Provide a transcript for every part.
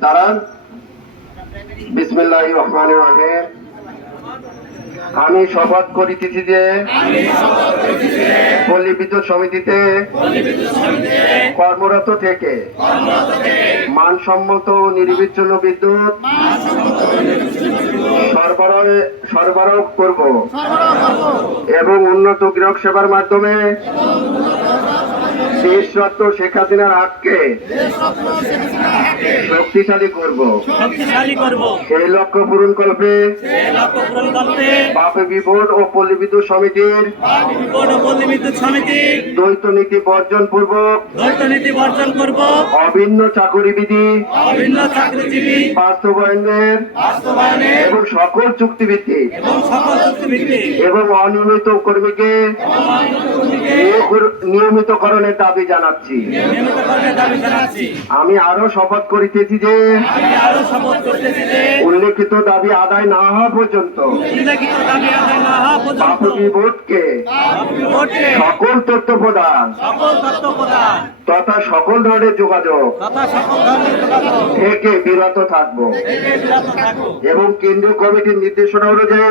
দাঁড়ান। বিসমিল্লাহ রহমান রহিম। আমি শপথ করিতেছি যে পল্লী বিদ্যুৎ সমিতিতে। কর্মরত থেকে। মানসম্মত ও নির্বিচ্ছিন্ন বিদ্যুৎ। সরবরাহ সরবরাহ করব। এবং উন্নত গ্রাহক সেবার মাধ্যমে। দেশরত্ন শেখ হাসিনার হাতকে শক্তিশালী করব। শক্তিশালী করব। সেই লক্ষ্য পূরণ করবে বাপে বিবোর্ড ও পল্লী বিদ্যুৎ সমিতির দ্বৈত নীতি বর্জন পূর্বক দ্বৈত নীতি বর্জন করব। অভিন্ন চাকরি বিধি বিভিন্ন চাকরিজীবী বাস্তবায়নের এবং সকল চুক্তিভিত্তিক এবং সকল চুক্তিভিত্তিক এবং অনিয়মিত কর্মীকে নিয়মিতকরণের দাবি জানাচ্ছি। দাবি জানাচ্ছি। আমি আরও শপথ করিতেছি যে উল্লেখিত দাবি আদায় না হওয়া পর্যন্ত সকল তথ্য প্রদান তথা সকল ধরনের যোগাযোগ থেকে বিরত থাকব। এবং কেন্দ্রীয় কমিটির নির্দেশনা অনুযায়ী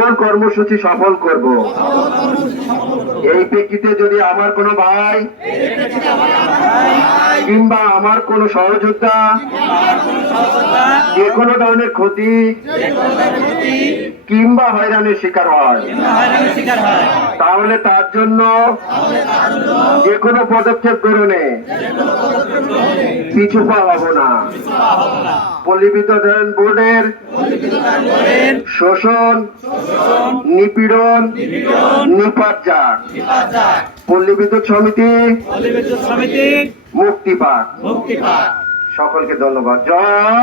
সকল কর্মসূচি সফল করব। এই প্রেক্ষিতে যদি আমার কোনো ভাই কিংবা আমার কোনো সহযোদ্ধা যে কোনো ধরনের ক্ষতি কিংবা হয়রানির হয় শিকার হয়, তাহলে তার জন্য যে কোনো পদক্ষেপ গ্রহণে পিছু পা হব না। পল্লিবিত বিদ্যুৎ বোর্ডের শোষণ নিপীড়ন নিপাত পল্লিবিত পল্লী বিদ্যুৎ সমিতি মুক্তি পাক। সকলকে ধন্যবাদ। জয়